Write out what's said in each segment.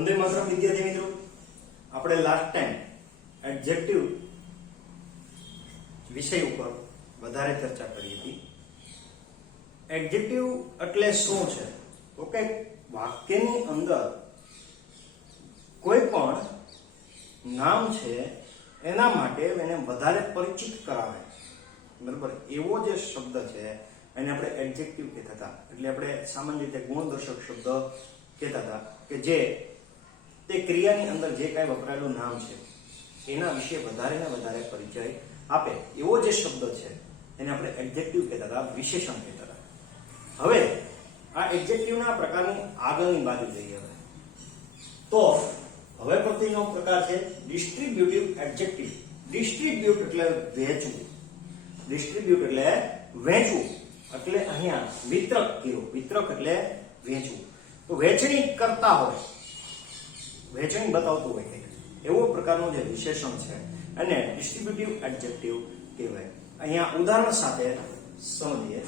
વંદે માતરમ વિદ્યાર્થી મિત્રો, આપણે લાસ્ટ ટાઈમ એડજેક્ટિવ વિષય ઉપર વધારે ચર્ચા કરી હતી. એડજેક્ટિવ એટલે શું છે? તો કે વાક્યની અંદર કોઈ પણ નામ છે એના માટે એને વધારે પરિચિત કરાવે, બરાબર? એવો જે શબ્દ છે એને આપણે એડજેક્ટિવ કહેતા હતા. એટલે આપણે સામાન્ય રીતે ગુણદર્શક શબ્દ કહેતા હતા કે જે તે ક્રિયાની અંદર જે કાંઈ વપરાયેલું નામ છે એના વિશે વધારે ને વધારે પરિચય આપે એવો જે શબ્દ છે એને આપણે એડજેક્ટિવ કહેતા હતા, વિશેષણ કહેતા હતા. હવે આ એડજેક્ટિવના પ્રકારની આગળની બાજુ જોઈએ. તો હવે પછીનો પ્રકાર છે ડિસ્ટ્રીબ્યુટિવ એડજેક્ટિવ. ડિસ્ટ્રીબ્યુટ એટલે વહેંચવું, ડિસ્ટ્રીબ્યુટ એટલે વહેંચવું, એટલે અહીંયા વિતરક કયો, વિતરક એટલે વહેંચવું. તો વહેંચણી કરતા હોય, વહેંચણી બતાવતું હોય એવો પ્રકારનું જે વિશેષણ છે અને ડિસ્ટ્રીબ્યુટિવ એડજેક્ટિવ કહેવાય. અહીંયા ઉદાહરણ સાથે સમજીએ.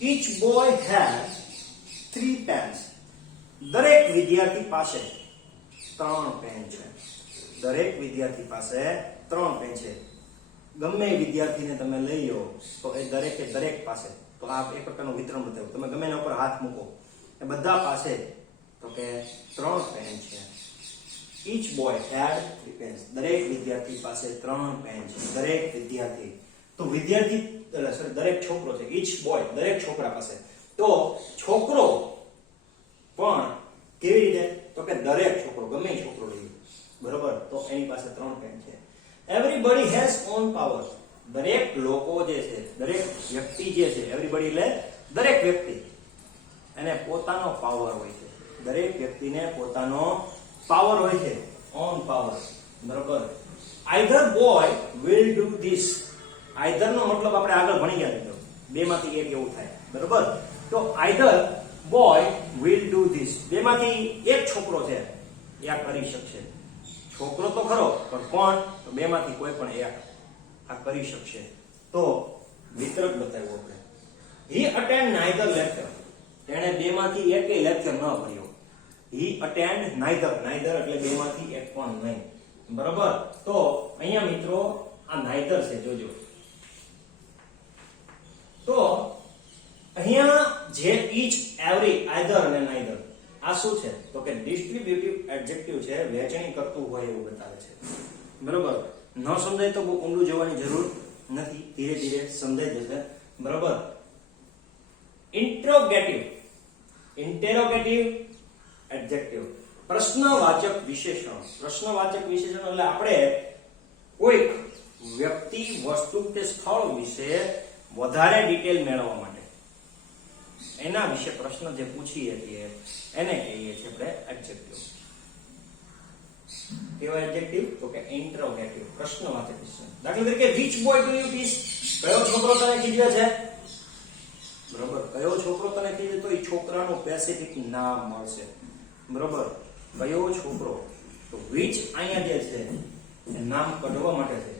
Each boy has 3 pens. દરેક વિદ્યાર્થી પાસે 3 પેન છે. દરેક વિદ્યાર્થી પાસે 3 પેન છે. ગમે વિદ્યાર્થીને તમે લઈ લો તો એ દરેકે દરેક પાસે, તો આ એક પ્રકારનું વિતરણ બતાવ્યું. તમે ગમે એના ઉપર હાથ મૂકો એ બધા પાસે તો કે 3 પેન છે. Each boy had 3 pens. દરેક વિદ્યાર્થી પાસે 3 પેન છે. દરેક વિદ્યાર્થી, તો વિદ્યાર્થી દરેક છોકરો છે. Each boy દરેક છોકરા પાસે. તો છોકરો પણ કેવી રીતે? તો કે દરેક છોકરો, ગમે છોકરો લઈએ, બરોબર, તો એની પાસે 3 પેન છે. Everybody has own power. દરેક લોકો જે છે, દરેક વ્યક્તિ જે છે, everybody એટલે દરેક વ્યક્તિ, એને પોતાનો પાવર હોય છે. દરેક વ્યક્તિને પોતાનો પાવર હોય છે, ઓન પાવર, બરોબર. Either boy will do this. Either નો મતલબ આપણે આગળ ભણી ગયા મિત્રો, બે માંથી એક એવું થાય, બરોબર. તો either boy will do this. બે માંથી એક છોકરો છે એ આ કરી શકશે. છોકરો તો ખરો, પણ કોણ? તો બે માંથી કોઈ પણ એક આ કરી શકશે. તો વિતરક બતાવ્યું આપણે. He attend neither lecture. તેણે બે માંથી એકેય લેક્ચર ન ભર્યો. He attend neither. Neither એટલે બે માંથી એક પણ નહીં, બરોબર. તો અહીંયા મિત્રો આ neither છે, જોજો. તો અહીંયા જે each, every, either અને neither આ શું છે? તો કે ડિસ્ટ્રીબ્યુટિવ એડજેક્ટિવ છે, વહેંચણી કરતું હોય એવું બતાવે છે, બરોબર. ન સમજાય તો બહુ ઊંડું જવાની જરૂર નથી, ધીરે ધીરે સમજાઈ જશે, બરોબર. ઇન્ટ્રોગેટિવ. ઇન્ટેરોગેટિવ એડજેક્ટિવ, પ્રશ્નવાચક વિશેષણ. પ્રશ્નવાચક વિશેષણ એટલે આપણે કોઈક વ્યક્તિ, વસ્તુ કે સ્થળ વિશે વધારે ડિટેલ મેળવવા માટે એના વિશે પ્રશ્ન જે પૂછીએ છીએ એને કહીએ છીએ આપણે એડજેક્ટિવ. કેવો એડજેક્ટિવ? તો કે ઇન્ટ્રોગેટિવ, પ્રશ્નવાચક વિશેષણ. દાખલા તરીકે which boy do you kiss? કયો છોકરો તને ખીજવે છે, બરોબર. કયો છોકરો તને ખીજવે, તો એ છોકરાનું સ્પેસિફિક નામ મળશે, બરોબર. કયો છોકરો, તો which અહીંયા જે છે એ નામ કાઢવા માટે છે,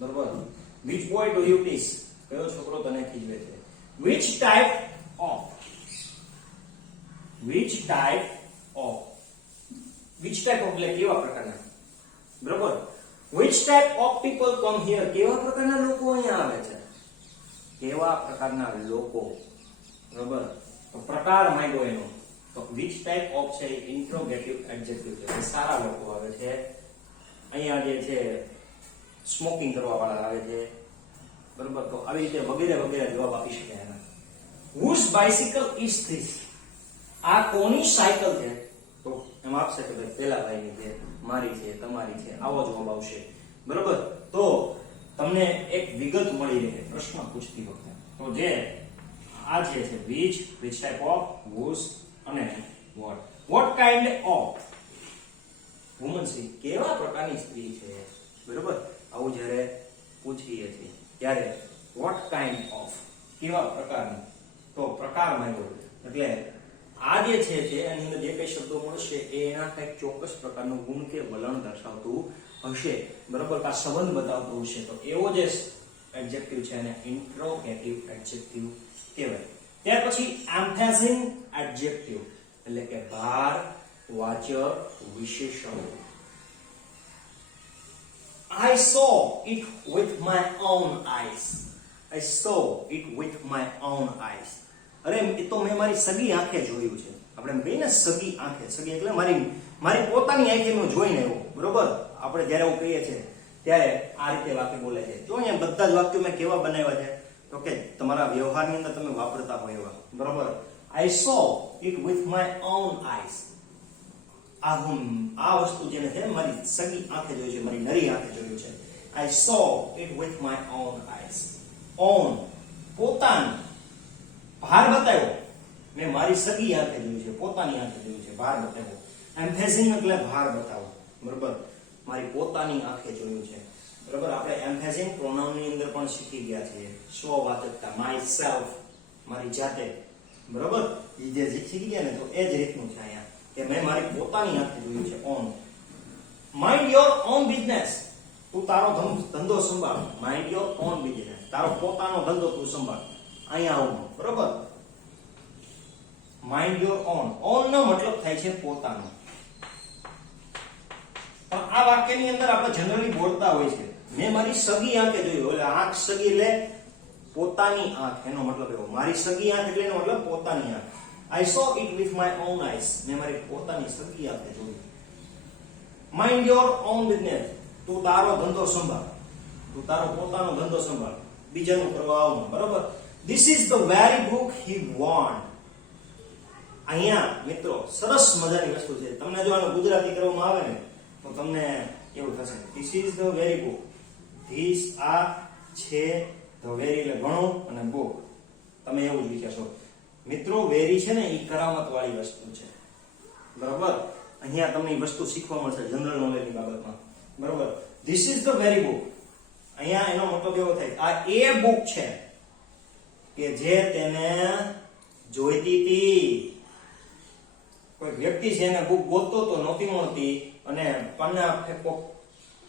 બરોબર. which boy do you kiss? કયો છોકરો તને ખીજવે છે. which type of. which type of. which type of એટલે કેવા પ્રકારના, બરોબર. which type of people come here? કેવા પ્રકારના લોકો અહીંયા આવે છે, કેવા પ્રકારના લોકો, બરોબર. તો પ્રકાર માંગ્યો એનો, તો which type of છે ઇન્ટ્રોગેટિવ એડજેક્ટિવ છે. સારા લોકો આવે છે અહીંયા, જે છે સ્મોકિંગ કરવા વાળા આવે છે, બરોબર. તો આવી રીતે વગેરે વગેરે જવાબ આપી શકાય એના. whose bicycle is this? આ કોની સાયકલ છે? તો એમ આપશે કે ભાઈ પેલા ભાઈની છે, મારી છે, તમારી છે, આવો જવાબ આવશે, બરોબર. તો તમને એક વિગત મળી રહે પ્રશ્ન પૂછતી વખતે. તો જે આ જે છે which type of, whose અને what kind of woman છે, કેવા પ્રકારની સ્ત્રી છે, બરોબર. આવું જ્યારે પૂછીએ છીએ ત્યારે what kind of, કેવા પ્રકારની, તો પ્રકાર માંગ્યો એટલે આ જે છે તે એની અંદર જે કઈ શબ્દો મળશે એ એના કંઈક ચોક્કસ પ્રકારનું ગુણ કે વલણ દર્શાવતું હશે, બરોબર. આ સંબંધ બતાવતું હશે. તો એવો જે એડજેક્ટિવ છે એને ઇન્ટ્રોગેટિવ એડજેક્ટિવ કહેવાય. ત્યાર પછી એમ્ફેસિંગ એડજેક્ટિવ એટલે કે ભાર વાચક વિશેષણ. I saw it with my own eyes. I saw it with my own eyes. અરે એ તો મેં મારી સગી આંખે જોયું છે. આપણે એમ કહીએ ને સગી આંખે. સગી એટલે મારી પોતાની આંખે મેં જોઈને આવ્યો. બરોબર? આપણે જ્યારે એવું કહીએ છીએ ત્યારે આ રીતે વાક્ય બોલે છે. જો અહીંયા બધા જ વાક્યો મેં કેવા બનાવ્યા છે તો કે તમારા વ્યવહારની અંદર તમે વાપરતા હોય એવા. બરોબર? I saw it with my own eyes. આ વસ્તુ જેને છે મારી સગી આંખે જોયું છે, મારી નરી આંખે જોયું છે. I saw it with my own eyes. On પોતાની, ભાર બતાવ્યો. મેં મારી સગી આંખે જોયું છે, પોતાની આંખે જોયું છે, ભાર બતાવ્યો. એમ્ફેસિસ એટલે ભાર બતાવો. બરોબર? મારી પોતાની આંખે જોયું છે. બરોબર? આપણે એમ્ફેસિસ પ્રોનાઉન ની અંદર પણ શીખી ગયા છીએ. સ્વવાચકતા, માય સેલ્ફ, મારી જાતે. બરોબર? એ જે શીખી ગયા ને તો એ જ રીતનું છે અહીંયા કે મેં મારી પોતાની આંખે જોયું છે. On. Mind your own business. તું તારો ધંધો સંભાળ. Mind your own business. તારો પોતાનો ધંધો તું સંભાળ. અહીંયા આવું. બરોબર? Mind your own. ઓન નો મતલબ થાય છે પોતાનો. પણ આ વાક્યની અંદર આપણે જનરલી બોલતા હોય છે મેં મારી સગી આંખે જોયું. એટલે આંખ સગી એટલે પોતાની આંખ, એનો મતલબ એવો. મારી સગી આંખ એટલે એનો મતલબ પોતાની આંખ. I saw it with my own eyes. મેં મારી પોતાની સગી આંખે જોયું. Mind your own business. તું તારો ધંધો સંભાળ. તું તારો પોતાનો ધંધો સંભાળ. બીજાનું કરવા આવવાનું. બરોબર? This is the very book he want. અહીંયા મિત્રો સરસ મજાની વસ્તુ છે. તમને જો આનું ગુજરાતી કરવામાં આવે ને તો તમને એવું થશે. This is the very book. This આ છે the very એટલે ઘણું અને book. તમે એવું જ વિચારશો. મિત્રો વેરી છે ને એ કરામત વાળી વસ્તુ છે. બરોબર? અહીંયા તમને વસ્તુ શીખવા મળશે જનરલ નોલેજની બાબતમાં. બરોબર? This is the very book. અહીંયા એનો મતલબ એવો થાય આ એ બુક છે કે જે તેને જોઈતી હતી. કોઈ વ્યક્તિ છે એને બુક ગોતતો તો નહોતી મળતી અને પાના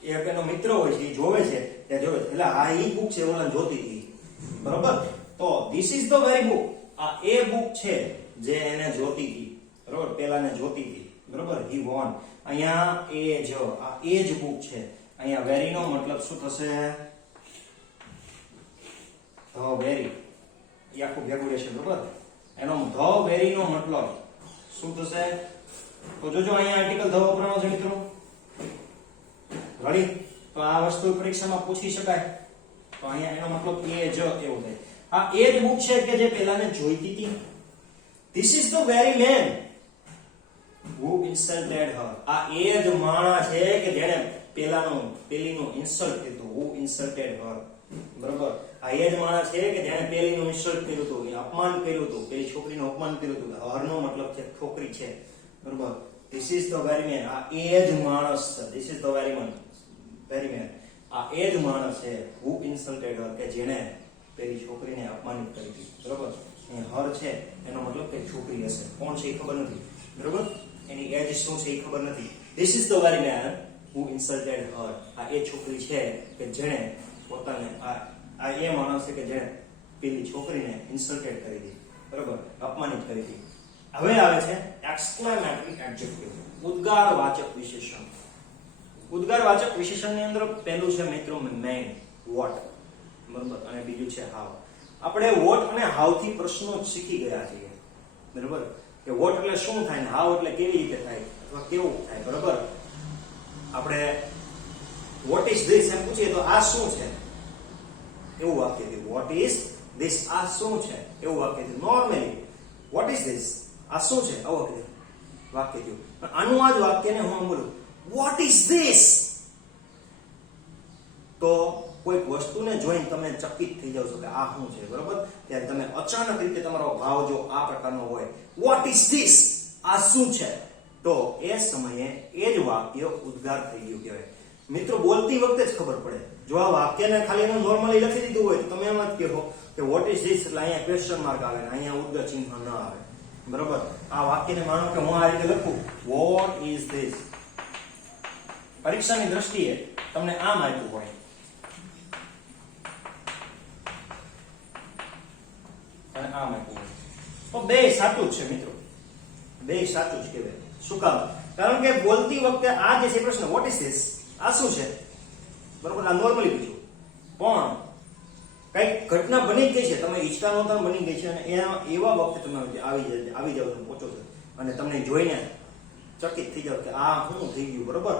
એનો મિત્ર હોય છે એ જોવે છે તે જોવે છે એટલે આ એ બુક છે ઓલા જોતી હતી. બરોબર? તો this is the very book. આ એ બુક છે જે એને જોતી હતી. બરોબર? પેલાને જોતી હતી. બરોબર? he want. અહીંયા એ જ આ એ જ બુક છે. અહીંયા વેરી નો મતલબ શું થશે? The very. એ આખું ભેગું રહેશે. બરોબર? એનો ધ વેરી નો મતલબ શું થશે? તો જોજો અહીંયા આર્ટિકલ ધ વપરાનો છે મિત્રો. રેડી? તો આ વસ્તુ પરીક્ષામાં પૂછી શકાય. તો અહીંયા એનો મતલબ એ જ એવું થાય. આ એ જ બુક છે કે જે પેલાને જોઈતી હતી. This is the very man who insulted her. આ એ જ માણસ છે કે જેણે પેલીનું ઇન્સલ્ટ કર્યું. who insulted her. બરોબર? આ એ જ માણસ છે કે જેણે પેલીનું ઇન્સલ્ટ કર્યું હતું, અપમાન કર્યું હતું, પેલી છોકરીનું અપમાન કર્યું હતું. her નો મતલબ છે છોકરી છે. બરોબર? This is the very man. આ એ જ માણસ છે. This is the very man. આ એ જ માણસ છે who insulted her કે જેણે પેલી છોકરીને અપમાનિત કરી હતી. બરોબર? અહીં હર છે એનો મતલબ કે છોકરી હશે. કોણ છે એ ખબર નથી. બરોબર? એની એજ શું છે એ ખબર નથી. This is the very man who insulted her. આ એ છોકરી છે કે જેણે પોતાને આ એ માણસ છે કે જેણે પેલી છોકરીને ઇન્સલ્ટેડ કરી હતી. બરોબર? અપમાનિત કરી હતી. હવે આવે છે એક્સક્લેમેટરી એડજેક્ટિવ. ઉદ્ગારવાચક વિશેષણ. ઉદ્ગારવાચક વિશેષણની અંદર પહેલું છે મિત્રો મેન, વોટ. બરોબર? અને બીજું છે હાવ. આપણે વોટ અને હાવ થી પ્રશ્નો શીખી ગયા છીએ. બરોબર? કે વોટ એટલે શું થાય ને હાવ એટલે કેવી રીતે થાય અથવા કેવું થાય. બરોબર? આપણે વોટ ઇઝ ધીસ એમ પૂછીએ તો આ શું છે એવું વાક્ય થયું. વોટ ઇઝ ધીસ, આ શું છે એવું વાક્ય થયું. નોર્મલી વોટ ઇઝ ધીસ, આ શું છે આવું વાક્ય થયું. આનું આ જ વાક્યને હું બોલું વોટ ઇઝ ધીસ તો કોઈક વસ્તુને જોઈને તમે ચકિત થઈ જાવ છો કે આ શું છે. બરોબર? ત્યારે તમે અચાનક રીતે તમારો ભાવ જો આ પ્રકારનો હોય વોટ ઇઝ ધીસ, આ શું છે, તો એ સમયે એ જ વાક્ય ઉદ્ગાર થઈ ગયું કહેવાય. મિત્રો બોલતી વખતે જ ખબર પડે. જો આ વાક્યને ખાલી એનું નોર્મલી લખી દીધું હોય તો તમે એમ જ કહો કે વોટ ઇઝ ધીસ એટલે અહીંયા ક્વેશ્ચન માર્ક આવે ને અહીંયા ઉદ્ગાર ચિહ્ન ન આવે. બરોબર? આ વાક્યને માનો કે હું આ રીતે લખું વોટ ઇઝ ધીસ, પરીક્ષાની દ્રષ્ટિએ તમને આમ આપ્યું હોય અને આમ આપ્યું હોય તો બે સાચું જ છે મિત્રો. બે સાચું જ કહેવાય. શું કામ? કારણ કે બોલતી વખતે આ જે છે પ્રશ્ન વોટ ઇઝ ધીસ, આ શું છે, બરોબર, આ નોર્મલી પૂછ્યું. પણ કઈક ઘટના બની ગઈ છે, તમે ઈચ્છતા નહોતા બની ગઈ છે, અને એવા વખતે તમે આવી જાવ, તમે પહોંચો છો અને તમને જોઈને ચકિત થઈ જાવ કે આ શું થઈ ગયું, બરોબર.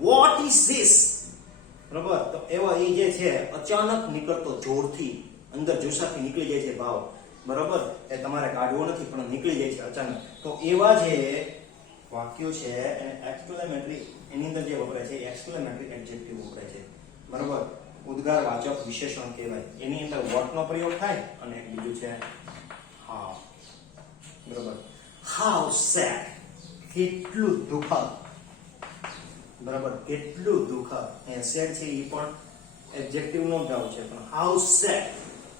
વોટ ઇઝ ધીસ, બરોબર. તો એવા એ જે છે અચાનક નીકળતો જોરથી અંદર જોશાથી નીકળી જાય છે ભાવ, બરોબર, એ તમારે કાઢવો નથી પણ નીકળી જાય છે અચાનક. તો એવા જે વાક્યો છે એને એક્સક્લેમેટરી, એની અંદર જે વપરાય છે એક્સક્લેમેટરી એડજેક્ટિવ વપરાય છે, બરોબર. ઉદ્ગારવાચક વિશેષણ કહેવાય. એની અંદર વોટ નો પ્રયોગ થાય અને એક બીજું છે હાઉ, બરોબર. હાઉ સેડ, કેટલું દુઃખદ, બરાબર, કેટલું દુઃખદ. એ સેડ છે એ પણ એડજેક્ટિવ નો ભાવ છે, પણ હાઉ સેડ,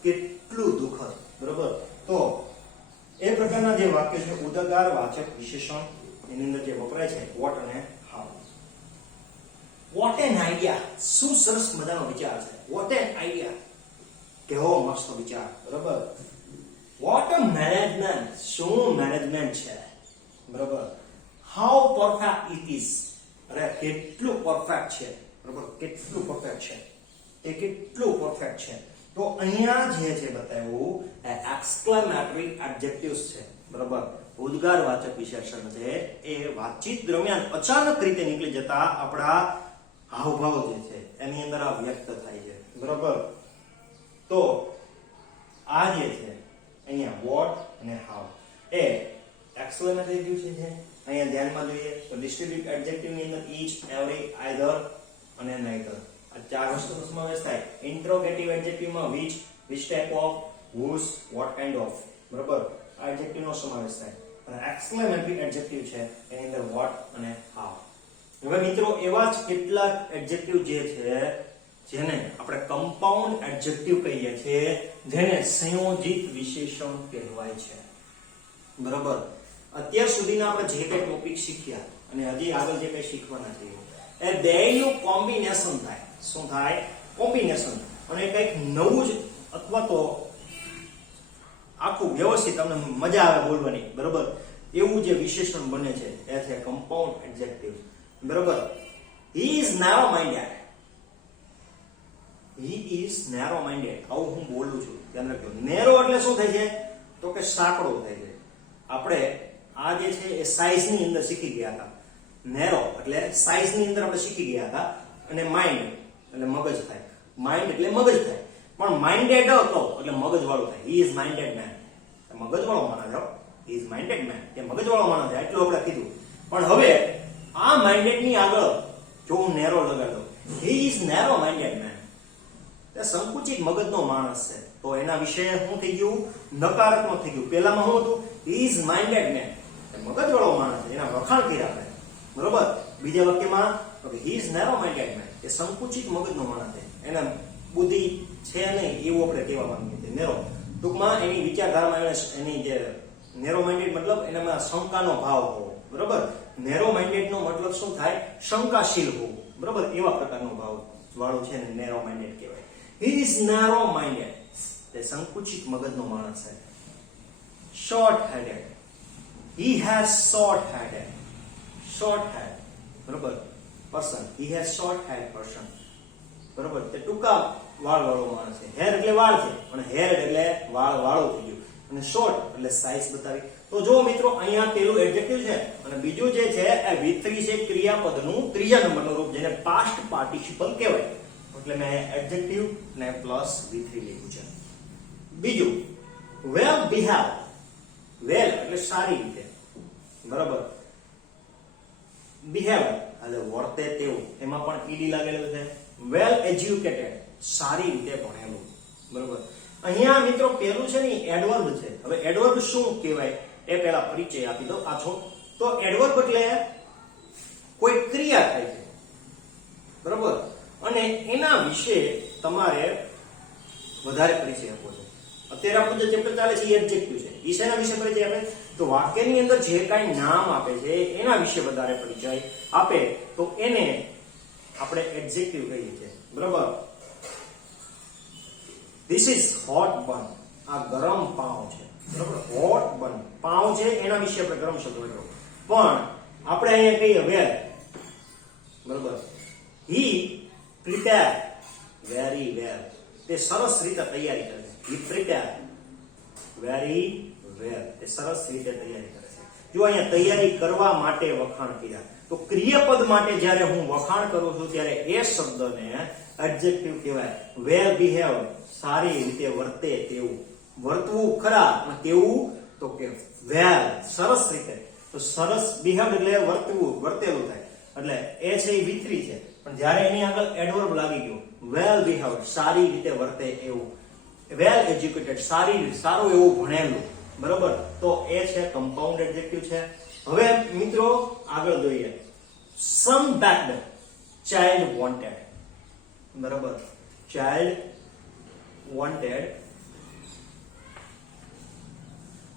કેટલું દુઃખદ, બરાબર. તો એ પ્રકારના જે વાક્ય છે ઉદ્ગારવાચક વિશેષણ એની અંદર જે વપરાય છે વોટ અને હાઉ. વોટ એન આઈડિયા, શું સરસ મજાનો વિચાર છે. વોટ એન આઈડિયા, કેવો મસ્ત વિચાર, બરાબર. વોટ અ મેનેજમેન્ટ, શું મેનેજમેન્ટ છે, બરાબર. હાઉ પરફેક્ટ ઇટ ઇઝ, અરે કેટલું પરફેક્ટ છે, બરાબર, કેટલું પરફેક્ટ છે, એ કેટલું પરફેક્ટ છે. તો અહીંયા જે છે બતાવ્યું એ એક્સક્લેમેટરી એડજેક્ટિવ્સ છે, બરાબર. ઉદ્ગારવાચક વિશેષણ છે એ વાતચીત દરમિયાન અચાનક રીતે નીકળી જતા આપણા હાવભાવ જે છે એની અંદર આ વ્યક્ત થાય છે, બરાબર. તો આ જે છે અહીંયા વોટ અને હાઉ એ એક્સક્લેમેટરી એડજેક્ટિવ છે. અહીંયા ધ્યાનમાં જોઈએ તો ડિસ્ટ્રીબ્યુટ એડજેક્ટિવ ની અંદર ઈચ, એવરી, આઈધર અને નાઈધર, આ ચાર વસ્તુનો સમાવેશ થાય. ઇન્ટ્રોગેટિવ એડજેક્ટિવ માં which type of, whose, what kind of, બરાબર, આ એડજેક્ટિવ નો સમાવેશ થાય. અને એક્સક્લેમેટરી એડજેક્ટિવ છે એની અંદર what અને how. હવે મિત્રો એવા જ કેટલાક એડજેક્ટિવ જે છે જેને આપણે કમ્પાઉન્ડ એડજેક્ટિવ કહીએ છીએ, જેને સંયોજિત વિશેષણ કહેવાય છે, બરાબર. અત્યાર સુધીના આપણે જે કંઈ ટોપિક શીખ્યા અને હજી આગળ જે કંઈ શીખવાના છે એ બેયનું કોમ્બિનેશન થાય. શું થાય? કોમ્બિનેશન. અને કંઈક નવું જ અથવા તો આખું વ્યવસ્થિત તમને મજા આવે બોલવાની, બરાબર, એવું જે વિશેષણ બને છે એ છે કમ્પાઉન્ડ એડજેક્ટિવ, બરાબર. હી is narrow minded, he is narrow minded, આવું હું બોલું છું, ધ્યાન રાખજો. નેરો એટલે શું થાય છે તો કે સાંકડો થાય છે. આપણે આ જે છે એ સાઇઝ ની અંદર શીખી ગયા હતા. નેરો એટલે સાઇઝ ની અંદર આપણે શીખી ગયા હતા. અને માઇન્ડ એટલે મગજ થાય, માઇન્ડ એટલે મગજ થાય. પણ માઇન્ડેડ હતો એટલે મગજ વાળું થાય. હી ઇઝ માઇન્ડેડ મેન, મગજ વાળો માણસ છે. હી ઇઝ માઇન્ડેડ મેન, એ મગજ વાળો માણસ છે, એટલું આપણે કીધું. પણ હવે આ માઇન્ડેડ ની આગળ જો હું નેરો લગાડો, he is narrow minded man, એ સંકુચિત મગજનો માણસ છે, તો એના વિશે શું થઈ ગયું? નકારાત્મક થઈ ગયું. પહેલામાં શું હતું? હી ઇઝ માઇન્ડેડ મેન, મગજ વાળો માણસ છે, એના વખાણ કર્યા આપણે, બરોબર. બીજા વાક્યમાં he is narrow minded man, એ સંકુચિત મગજનો માણસ છે, એના બુદ્ધિ છે નહીં એવું આપણે કહેવા માંગીએ છીએ. નેરો ટૂંકમાં એની વિચારધારામાં એની જે નેરો માઇન્ડેડ મતલબ એનામાં શંકાનો ભાવ હોવો, બરોબર. નેરો માઇન્ડેડ નો મતલબ શું થાય? શંકાશીલ હોવું, બરોબર, એવા પ્રકારનો ભાવ વાળું છે ને નેરો માઇન્ડેડ કહેવાય. હી ઇઝ નેરો માઇન્ડેડ, તે સંકુચિત મગજનો માણસ છે. Short headed, he has short headed, short head, બરોબર, person, he has short head person, બરોબર, તે ટૂંકા વાળ વાળો માણસ છે. હેર એટલે વાળ છે, અને હેર એટલે વાળ વાળો થઈ ગયું, અને શોર્ટ એટલે સાઇઝ બતાવી. તો જો મિત્રો અહીંયા પેલું એડજેક્ટિવ છે અને બીજું જે છે એ V3 છે, ક્રિયાપદનું ત્રીજા નંબરનું રૂપ, જેને પાસ્ટ પાર્ટિસિપલ કહેવાય. એટલે મેં એડજેક્ટિવ ને પ્લસ V3 લીધું છે. બીજું વેલ બિહેવ, વેલ એટલે સારી રીતે, બરાબર. બિહેવ એટલે વર્તે તેવું, એમાં પણ ઈડી લાગેલું છે. વેલ એજ્યુકેટેડ, સારી રીતે ભણેલું, બરાબર. અહીંયા મિત્રો પેલું છે ને એડવર્બ છે. હવે એડવર્બ શું કહેવાય એ પહેલા પરિચય આપી દો પાછો. તો એડવર્બ એટલે કોઈ ક્રિયા થાય છે, બરાબર, અને એના વિશે તમારે વધારે પરિચય આપવો છે. અત્યારે આપણું જે ચેપ્ટર ચાલે છે એ એડજેક્ટિવ છે. એ શેના વિશે પરિચય આપે? તો વાક્યની અંદર જે કાંઈ નામ આપે છે એના વિશે વધારે પરિચય આપે તો એને આપણે એડજેક્ટિવ કહીએ છીએ, બરાબર. ધીસ ઇઝ હોટ બન, આ ગરમ પાઉં છે, બરાબર. હોટ બન પાઉં છે એના વિશે આપણે ગરમ શબ્દ વાપર્યો. પણ આપણે અહીંયા કહીએ વેલ, બરોબર, હી પ્રિપેર વેરી વેલ, તે સરસ રીતે તૈયારી કરે છે. હી પ્રિપેર વેરી વેલ, તે સરસ રીતે તૈયારી કરે છે. જો અહીંયા તૈયારી કરવા માટે વખાણ કર્યા, તો ક્રિયાપદ માટે જ્યારે હું વખાણ કરું છું ત્યારે એ શબ્દને એડજેક્ટિવ કહેવાય. વેલ બિહેવ, સારી રીતે વર્તે તેવું, વર્તવું ખરા અને તેવું તો કે વેલ, સરસ રીતે. તો સરસ બિહેવ એટલે વર્તવું, વર્તેલું થાય, એટલે એ છે એ વિતરી છે, પણ જ્યારે એની આગળ એડવર્બ લાગી ગયો, વેલ બિહેવ, સારી રીતે વર્તે એવું, વેલ એજ્યુકેટેડ, સારું એવું ભણેલું, બરોબર, તો એ છે કમ્પાઉન્ડ એડજેક્ટિવ છે. હવે મિત્રો આગળ જોઈએ. સન બેક્ડ, ચાઇલ્ડ વોન્ટેડ, બરોબર, ચાઇલ્ડ વોન્ટેડ,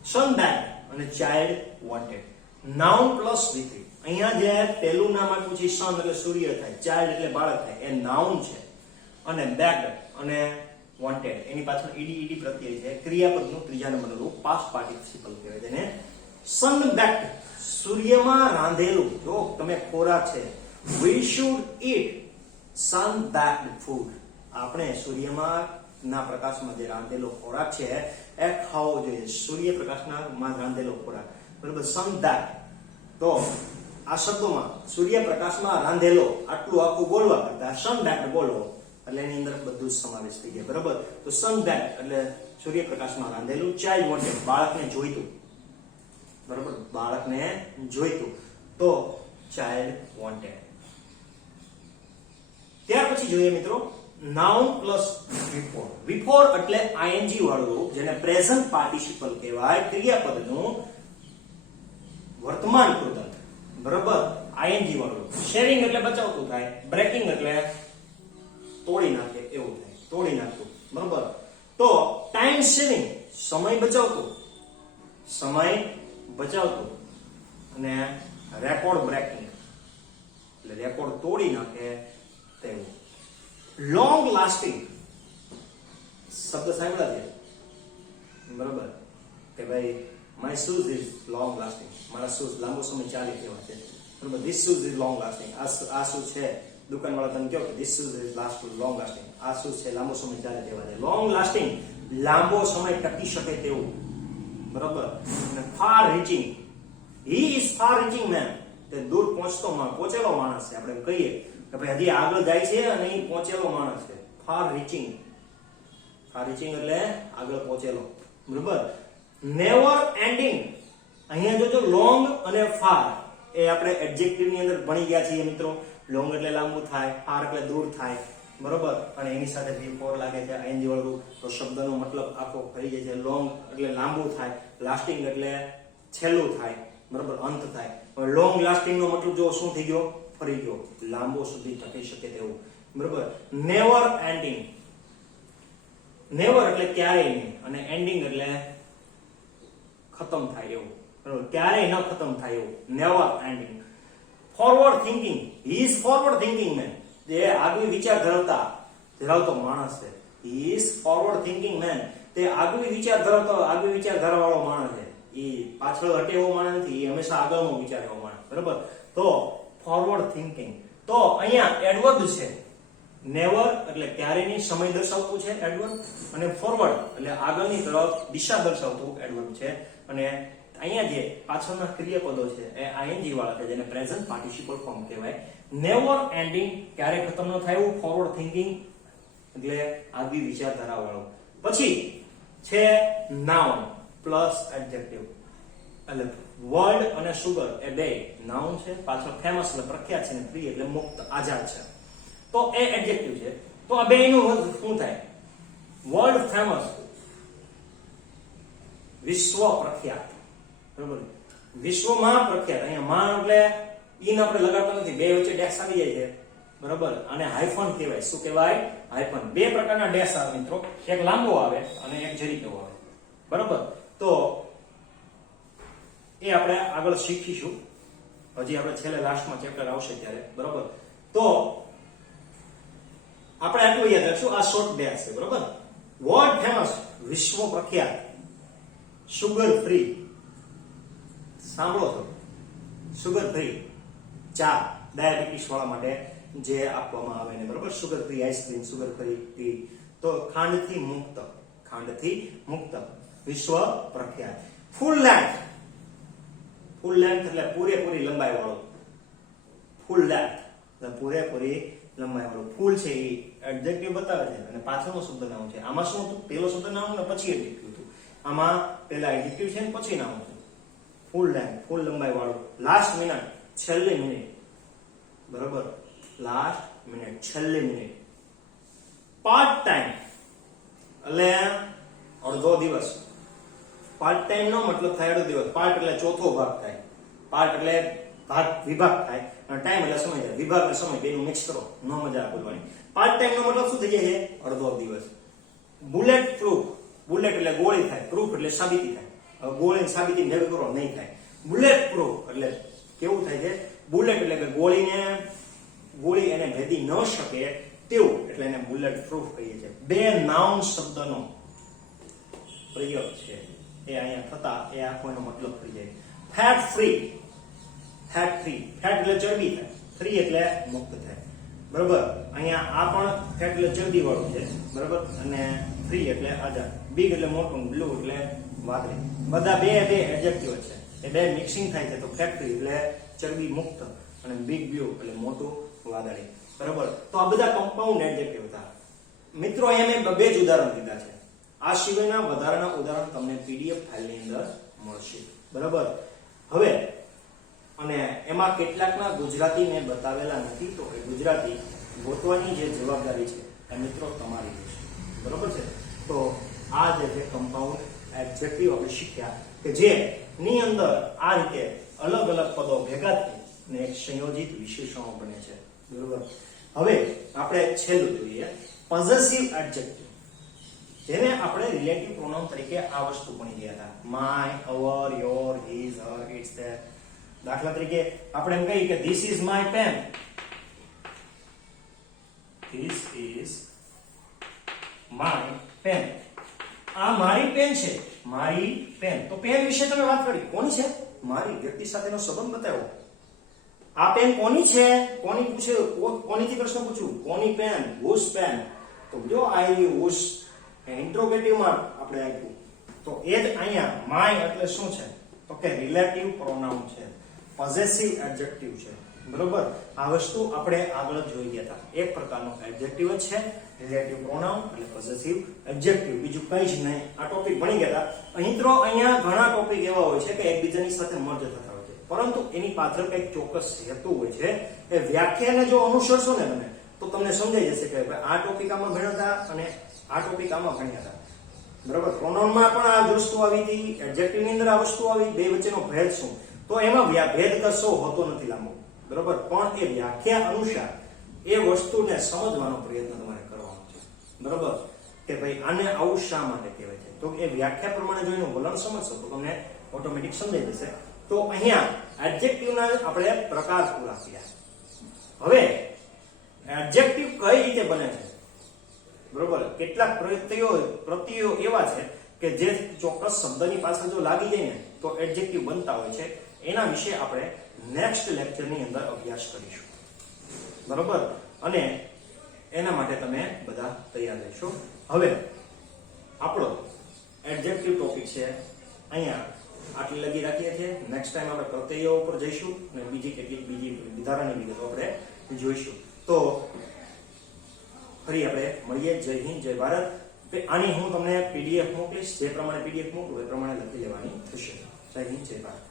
સન બેક્ડ અને ચાઇલ્ડ વોન્ટેડ. Noun plus વિથરી. અહીંયા જે પહેલું નામ આપ્યું છે સન એટલે સૂર્ય થાય, ચાઇલ્ડ એટલે બાળક થાય, એ નાઉન છે, અને બેક્ડ અને વોન્ટેડ એની પાછળ ઈડી પ્રત્યય છે, ક્રિયાપદનું ત્રીજા નંબરનું રૂપ પાસ્ટ પાર્ટિસિપલ કહેવાય છે. ને સન બેક્ડ, સૂર્યમાં રાંધેલું, જો તમે ખોરાક છે, we should eat sun baked food, આપણે સૂર્યમાં ના પ્રકાશમાં જે રાંધેલો ખોરાક છે એ ખાવો જોઈએ, સૂર્યપ્રકાશમાં રાંધેલો ખોરાક, બરાબર, સન બેક્ડ. તો આ શબ્દોમાં સૂર્યપ્રકાશમાં રાંધેલો આટલું આખું બોલવા કરતા સન બેક્ડ બોલો એટલે એની અંદર બધું જ સમાવેશ થઈ ગયા, બરાબર. તો સન બેક્ડ એટલે સૂર્યપ્રકાશમાં રાંધેલું. ચાઇલ્ડ વોન્ટેડ, બાળકને જોઈતું, બરાબર, બાળકને જોઈતું, તો ચાઇલ્ડ વોન્ટેડ. ત્યાર પછી જોઈએ મિત્રો નાઉન પ્લસ બિફોર. બિફોર એટલે આઈએનજી વાળું રૂપ, જેને પ્રેઝન્ટ પાર્ટિસિપલ કહેવાય, ક્રિયાપદનું વર્તમાન કૃદંત, બરાબર, આઈએનજી વાળું. શેરિંગ એટલે બચાવતું થાય, બ્રેકિંગ એટલે તોડી નાખે એવું થાય, તોડી નાખતું, બરાબર. તો ટાઈમ સેવિંગ, સમય બચાવતું, સમય બચાવતું, અને રેકોર્ડ બ્રેકિંગ એટલે રેકોર્ડ તોડી નાખે તેવું. લોંગ લાસ્ટિંગ શબ્દ સાંભળ્યા છે, બરાબર, કે ભાઈ my shoes is long lasting, મારા શૂઝ લાંબો સમય ચાલે તેવા છે, બરાબર. This shoes is long lasting, આ શૂઝ છે, દુકાનવાળા તમે કહો કે this shoes is long lasting, આ શૂઝ છે લાંબો સમય ચાલે તેવા છે. લોંગ લાસ્ટિંગ, લાંબો સમય ટકી શકે તેવું, બરાબર. અને far reaching, he is far reaching man, તે દૂર પહોંચેલો માણસ છે, આપણે કહીએ કે ભાઈ હજી આગળ જાય છે અને એ પહોંચેલો માણસ છે. ફાર રીચિંગ, ફાર રીચિંગ એટલે આગળ પહોંચેલો, બરાબર. નેવર એન્ડિંગ, અહીંયા જોજો લોંગ અને ફાર એ આપણે એડજેક્ટિવ ની અંદર ભણી ગયા છીએ મિત્રો. લોંગ એટલે લાંબુ થાય, ફાર એટલે દૂર થાય, બરોબર, અને એની સાથે બિફોર લાગે છે આઈએનજી વાળું, તો શબ્દનો મતલબ આખો ફરી જાય છે. લોંગ એટલે લાંબુ થાય, લાસ્ટિંગ એટલે છેલ્લું થાય, બરોબર, અંત થાય. લોંગ લાસ્ટિંગ નો મતલબ જો શું થઈ ગયો, ફરી ગયો, લાંબો સુધી ટકી શકે તેવું, બરોબર. નેવર એન્ડિંગ, નેવર એટલે ક્યારેય નહીં, અને એન્ડિંગ એટલે ખતમ થાય એવું, બરોબર, ક્યારેય ન ખતમ થાય એવું, never ending. Forward thinking, he is forward thinking man, જે આગવી વિચાર ધરાવતો માણસ છે. He is forward thinking man, તે આગવી વિચાર ધરાવવાળો માણસ છે. એ પાછળ હટે એવો માણસ નથી, એ હંમેશા આગળનો વિચાર એવો માણસ, બરાબર. તો ફોરવર્ડ થિંકિંગ. તો અહીંયા એડવર્બ છે, નેવર એટલે ક્યારેયની સમય દર્શાવતું છે એડવર્બ, અને ફોરવર્ડ એટલે આગળની તરફ દિશા દર્શાવતું એડવર્બ છે. અને અહીંયા જે પાછળના ક્રિયાપદો છે એ આઈએનજી વાળા છે, જેને પ્રેઝન્ટ પાર્ટિસિપલ ફોર્મ કહેવાય. નેવર એન્ડિંગ, ક્યારે ખતમ ન થાય એવું, ફોરવર્ડ થિંકિંગ એટલે આગવી વિચારધારા વાળું. પછી છે નાઉન પ્લસ એડજેક્ટિવ, એટલે વર્લ્ડ અને સુગર એ બે નાઉન છે, પાછળ ફેમસ એટલે પ્રખ્યાત છે, ને ફ્રી એટલે મુક્ત આઝાદ છે, તો એ એડજેક્ટિવ છે. તો આ બેયનું શું થાય? વર્લ્ડ ફેમસ, વિશ્વ પ્રખ્યાત, બરાબર, વિશ્વમાં પ્રખ્યાત. અહીંયા માં એટલે ઈન આપણે લગાડતા નથી, બે વચ્ચે ડેશ આવી જાય છે, બરાબર, અને હાઇફન કહેવાય. શું કહેવાય? હાઇફન. બે પ્રકારના ડેશ આવે મિત્રો, એક લાંબો આવે અને એક જરીકો આવે, બરાબર. તો એ આપણે આગળ શીખીશું, હજી આપણે છેલ્લે લાસ્ટમાં ચેપ્ટર આવશે ત્યારે, બરાબર. તો આપણે આટલું યાદ રાખશું, આ શોર્ટ ડેશ છે, બરાબર. વર્લ્ડ ફેમસ, વિશ્વ પ્રખ્યાત. સુગર ફ્રી, સાંભળો છો, સુગર ફ્રી ચા ડાયાબિટીસ વાળા માટે જે આપવામાં આવે ને બરોબર, sugar free ice cream, sugar free tea, તો ખાંડથી મુક્ત વિશ્વ પ્રખ્યાત. ફૂલ લેન્થ એટલે પૂરેપૂરી લંબાઈ વાળું, ફૂલ લેન્થ પૂરેપૂરી લંબાઈ વાળું. ફૂલ છે એ એડજેક્ટિવ બતાવે છે અને પાછળનો શબ્દ નામ છે. આમાં શું હતું, પેલો શબ્દ નામ ને પછી એડજેક્ટિવ હતું. આમાં પેલા એડજેક્ટિવ છે ને પછી નામ હતું. ફૂલ લેન્થ ફૂલ લંબાઈ વાળું. લાસ્ટ મિનિટ છેલ્લી મિનિટ, બરોબર, લાસ્ટ મિનિટ છેલ્લી મિનિટ. પાર્ટ ટાઈમ એટલે અડધો દિવસ. પાર્ટ ટાઈમ નો મતલબ થાય અડધો દિવસ. પાર્ટ એટલે ચોથો ભાગ થાય, પાર્ટ એટલે ભાગ વિભાગ થાય, અને ટાઈમ એટલે સમય થાય. વિભાગ એટલે સમય, બેનું મિક્સ કરો, નો મજા બોલવાની. પાર્ટ ટાઈમ નો મતલબ શું થઈ જાય છે, અડધો દિવસ. બુલેટ પ્રૂફ, બુલેટ એટલે ગોળી થાય, પ્રૂફ એટલે સાબિતી થાય. હવે ગોળી સાબિતી ભેગું કરો નહીં થાય. બુલેટ પ્રૂફ એટલે કેવું થાય છે, બુલેટ એટલે કે ગોળી એને ભેદી ન શકે તેવું, એટલે એને બુલેટ પ્રૂફ કહીએ છીએ. બે નાઉન શબ્દનો પ્રયોગ છે એ અહીંયા થતા એ આખો એનો મતલબ થઈ જાય. ફેટ ફ્રી ફેટ એટલે ચરબી થાય, ફ્રી એટલે મુક્ત થાય, બરોબર. અહીંયા આ પણ ફેટ એટલે ચરબી વાળું છે, બરોબર, અને ફ્રી એટલે આઝાદ. બિગ એટલે મોટું, બ્લુ એટલે વાદળી. બધા બે એડજેક્ટિવ છે, એ બે મિક્સિંગ થાય છે. તો ફેટ ફ્રી એટલે ચરબી મુક્ત અને બિગ બ્લુ એટલે મોટું વાદળી, બરોબર. તો આ બધા કમ્પાઉન્ડ એડજેક્ટિવ હતા મિત્રો. અહીંયા મેં બે જ ઉદાહરણ દીધા છે. આ સિવાયના વધારાના ઉદાહરણ તમને પીડીએફ ફાઇલની અંદર મળશે, બરાબર. હવે અને એમાં કેટલાકના ગુજરાતી મેં બતાવેલા નથી, તો એ ગુજરાતી ગોતવાની જે જવાબદારી છે એ મિત્રો તમારી છે, બરોબર છે. તો આ જે છે કમ્પાઉન્ડ એડજેક્ટિવ આપણે શીખ્યા કે જે ની અંદર આ રીતે અલગ અલગ પદો ભેગા થઈ અને એક સંયોજિત વિશેષણો બને છે, બરોબર. હવે આપણે છેલ્લું જોઈએ પોઝેસિવ એડજેક્ટિવ, જેને આપણે રિલેટિવ પ્રોનાઉન તરીકે આ વસ્તુ ભણી ગયા હતા. My, our, your, his, her, its, their. દાખલા તરીકે આપણે એમ કહીએ કે this is my pen, this is my pen. આ મારી પેન છે, મારી પેન. તો પેન વિશે તમે વાત કરી, કોની છે, મારી. વ્યક્તિ સાથેનો સંબંધ બતાવ્યો. આ પેન કોની છે, કોની પૂછે, કોનીથી પ્રશ્ન પૂછ્યું, કોની પેન, હુઝ પેન. તો જો આઈ હુઝ ઇન્ટ્રોગેટિવ માં આપણે આપ્યું, તો એ જ અહીંયા માય એટલે શું છે, તો કે રિલેટિવ પ્રોનાઉન છે, પોઝેસિવ એડજેક્ટિવ છે, બરોબર. આ વસ્તુ આપણે આગળ જોઈ ગયા હતા. એક પ્રકારનો એડજેક્ટિવ જ છે રિલેટિવ પ્રોનાઉન એટલે પોઝેસિવ એડજેક્ટિવ, બીજું કંઈ જ નહીં. આ ટોપિક ભણી ગયા હતા. મિત્રો અહીંયા ઘણા ટોપિક એવા હોય છે કે એકબીજાની સાથે મર્જ થતા હોય છે, પરંતુ એની પાછળ કંઈક ચોક્કસ હેતુ હોય છે. એ વ્યાખ્યાને જો અનુસરશો ને તમે, તો તમને સમજાઈ જશે કે આ ટોપિક આમાં ભણ્યા હતા અને આ ટોપિક આમાં ભણ્યા હતા, બરોબર. પ્રોનાઉનમાં પણ આ જ વસ્તુ આવી હતી, એડજેક્ટિવની અંદર આ વસ્તુ આવી, બે વચ્ચેનો ભેદ શું, તો એમાં ભેદ કશો હોતો નથી લાંબો, બરોબર. પણ એ વ્યાખ્યા અનુસાર એ વસ્તુને સમજવાનો પ્રયત્ન તમારે કરવાનો છે, બરોબર. કે ભાઈ આને આવું શા માટે કહેવાય છે, તો એ વ્યાખ્યા પ્રમાણે જો એનું વલણ સમજશો તો તમને ઓટોમેટિક સમજાઈ જશે. તો અહીંયા એડજેક્ટિવના આપણે પ્રકાર પૂરા કર્યા. હવે એડજેક્ટિવ કઈ રીતે બને છે, બરોબર. કેટલાક પ્રત્યયો એવા છે કે જે ચોક્કસ શબ્દની પાછળ જો લાગી જાય ને તો એડજેક્ટિવ બનતા હોય છે. એના વિશે આપણે નેક્સ્ટ લેક્ચરની અંદર અભ્યાસ કરીશું, બરોબર. અને એના માટે તમે બધા તૈયાર રહેશો. હવે આપણો એડજેક્ટિવ ટોપિક છે અહીંયા આટલી લગી રાખીએ છીએ. નેક્સ્ટ ટાઈમ આપણે પ્રત્યયો ઉપર જઈશું અને બીજી વધારાની વિગતો આપણે જોઈશું. તો ફરી આપણે મળીએ. જય હિન્દ, જય ભારત. આની હું તમને પીડીએફ મોકલીશ, જે પ્રમાણે પીડીએફ મોકલું એ પ્રમાણે લખી લેવાની થશે. જય હિન્દ, જય ભારત.